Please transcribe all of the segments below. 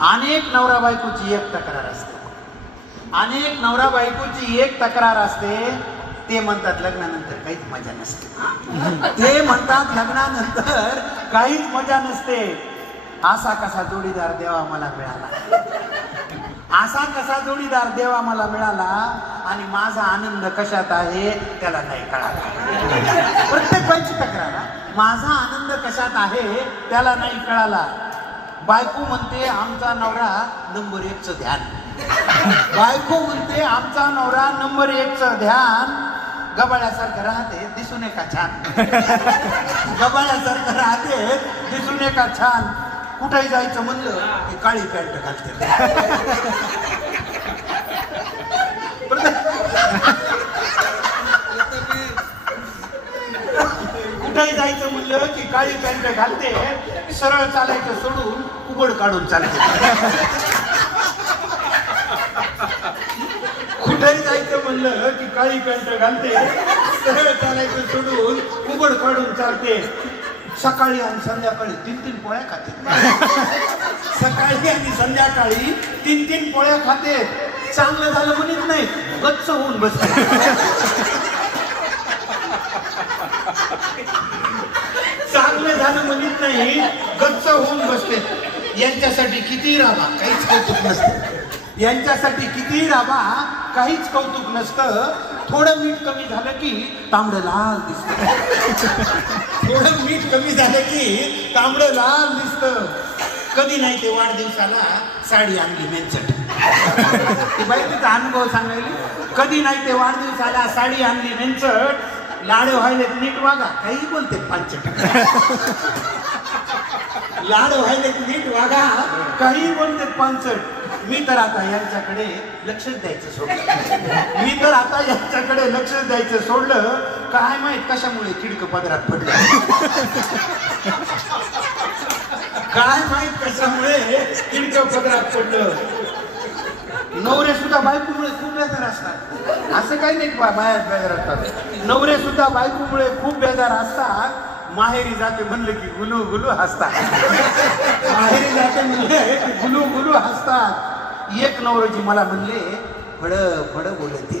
अनेक नवरा बायकोची एक तक्रार असते. अनेक नवरा बायकोची एक तक्रार असते. ते म्हणतात लग्नानंतर काहीच मजा नसते. ते म्हणतात लग्नानंतर काहीच मजा नसते. असा कसा जोडीदार देवा मला मिळाला, असा कसा जोडीदार देवा मला मिळाला आणि माझा आनंद कशात आहे त्याला नाही कळाला. प्रत्येक बाईची तक्रार, माझा आनंद कशात आहे त्याला नाही कळाला. बायको म्हणते आमचा नवरा नंबर 1चं ध्यान. बायको म्हणते आमचा नवरा नंबर 1चं ध्यान. गबाळ्यासारखं राहते दिसून का छान. गबाळ्यासारखं राहते दिसून का छान. कुठेही जायचं म्हणलं की काळी पॅन्ट घालते. कुठेही जायचं म्हणलं की काळी पॅन्ट घालते. सरळ चालायचं सोडून उघड काढून चालते. कुठेही जायचं म्हणलं की काळी पॅन्ट घालते. सरळ चालायचं सोडून उघड काढून चालते. सकाळी आणि संध्याकाळी 3-3 पोळ्या खाते. सकाळी आणि संध्याकाळी 3-3 पोळ्या खाते. चांगलं झालं म्हणत नाही, गच्च होऊन बसते. चांगलं झालं म्हणत नाही, गच्च होऊन बसते. यांच्यासाठी किती राबा काहीच कौतुक नसतं. यांच्यासाठी किती राबा काहीच कौतुक नसतं. थोडं मीठ कमी झालं की तांबडं लाल दिसतं. थोडं मीठ कमी झालं की तांबडं लाल दिसतं. कधी नाही ते वाढदिवसाला साडी आणली मेंचट. ती बाई तिचा अनुभव सांगायली. कधी नाही ते वाढदिवसाला साडी आणली मेंचट. लाडे व्हायले नीट वागा, काही बोलते पांचट. लाड व्हायले नीट वागा, काही बोलते पांचट. मी तर आता यांच्याकडे लक्षच द्यायचं सोडलं. मी तर आता यांच्याकडे लक्षच द्यायचं सोडलं. काय माहित कशामुळे किडक पदरात पडलं. काय माहित कशामुळे किडक पदरात पडलं. नवरे सुद्धा बायकोमुळे खूप बेजार असतात. असं काही नाही बाहेर बेजार असतात. नवरे सुद्धा बायकोमुळे खूप बेजार असतात. माहेरी जाते म्हणलं की गुलू गुलू हसतात. माहेरी जाते म्हणले की गुलू गुलू हसतात. एक नवरोजी मला म्हणले फड फड बोलती.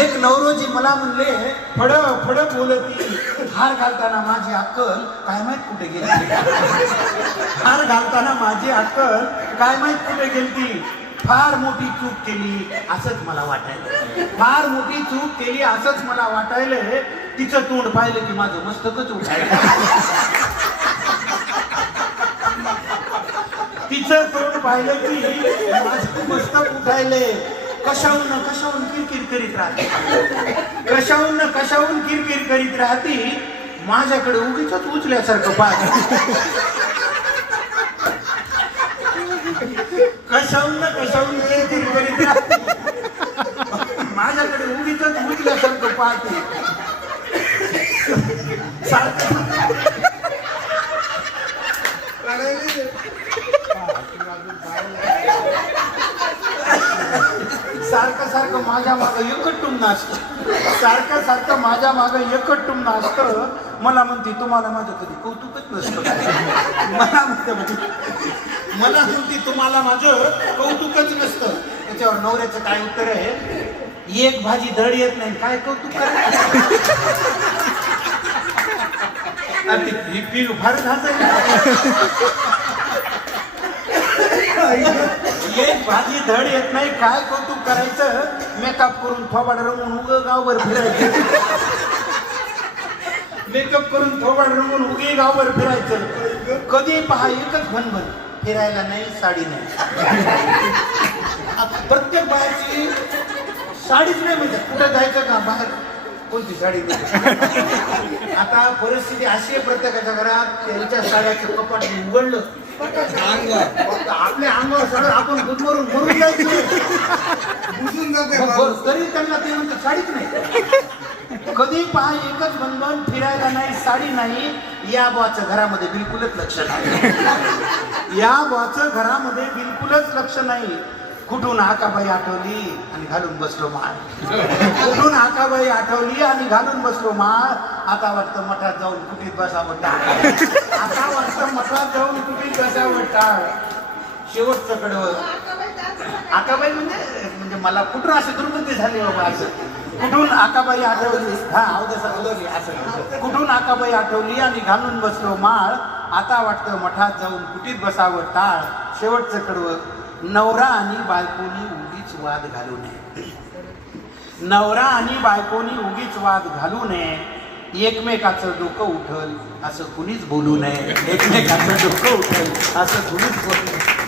एक नवरोजी मला म्हणले फड फड बोलती. हार घालताना माझी अक्कल काय माहित कुठे गेली. हार घालताना माझी अक्कल काय माहित कुठे गेली. फार मोठी चूक केली असंच मला वाटायलं. फार मोठी चूक केली असंच मला वाटायलं. तिचं तोंड पाहिलं की माझं मस्तकच उठायलं. तिचं तोंड पाहिलं की माझं मस्तक उठायले. कशाहून कशाहून किरकिर करीत राहते. कशाहून किरकिर करीत राहती. माझ्याकडे उगीच उचल्यासारखं पाहत. कशाहून किरकिर करीत राहते. माझ्याकडे उगीच उचल्यासारखं पाहते. सारखं सारखं माझ्या मागं एकटून नाचतं. सारखं सारखं माझ्या मागं एकटून नाचतं. मला म्हणते तुम्हाला माझं कधी कौतुकच नसतं. मला म्हणते तुम्हाला माझं कौतुकच नसतं. त्याच्यावर नवऱ्याचं काय उत्तर आहे. एक भाजी धड येत नाही काय कौतुक करायचं. फार एक भाजी धड येत नाही काय कौतुक करायचं. मेकअप करून थोबाड रंगून उगं गावभर फिरायचं. मेकअप करून थोबाड रंगून उगे गावभर फिरायचं. कधी पहा एकच भनभन, फिरायला नाही साडी नाही. प्रत्येक बायाची साडीच नाही म्हणजे कुठं जायचं का बाहेर कोणती साडी नाही. आता परिस्थिती अशी आहे प्रत्येकाच्या घरात त्यांच्या साड्याचं कपाट उघडलं आपल्या अंगावर सगळं आपण गुदमरून मरून जायचं. तरी त्यांना ते म्हणतात साडीच नाही. कधी पहा एकच बंधन, फिरायला नाही साडी नाही. या बुवाचं घरामध्ये बिलकुलच लक्ष नाही. या बुवाचं घरामध्ये बिलकुलच लक्ष नाही. कुठून हाकाबाई आठवली आणि घालून बसलो माळ. कुठून हाकाबाई आठवली आणि घालून बसलो माळ. आता वाटतं मठात जाऊन कुठीत बसावं टाळ. आता वाटतं मठात जाऊन कुठीत बसावं टाळ. शेवटचं कडवं. आकाबाई म्हणजे मला कुठून असं दुर्गती झाली बाबा असं. कुठून आकाबाई आठवली, हा अवघी असं कुठून आकाबाई आठवली आणि घालून बसलो माळ. आता वाटतं मठात जाऊन कुटीत बसावं टाळ. शेवटचं कडवं. नवरा आणि बायकोनी उगीच वाद घालू नये. नवरा आणि बायकोनी उगीच वाद घालू नये. एकमेकाचं डोकं उठल असं कुणीच बोलू नये. एकमेकाचं डोकं उठल असं कुणीच बोलू नये.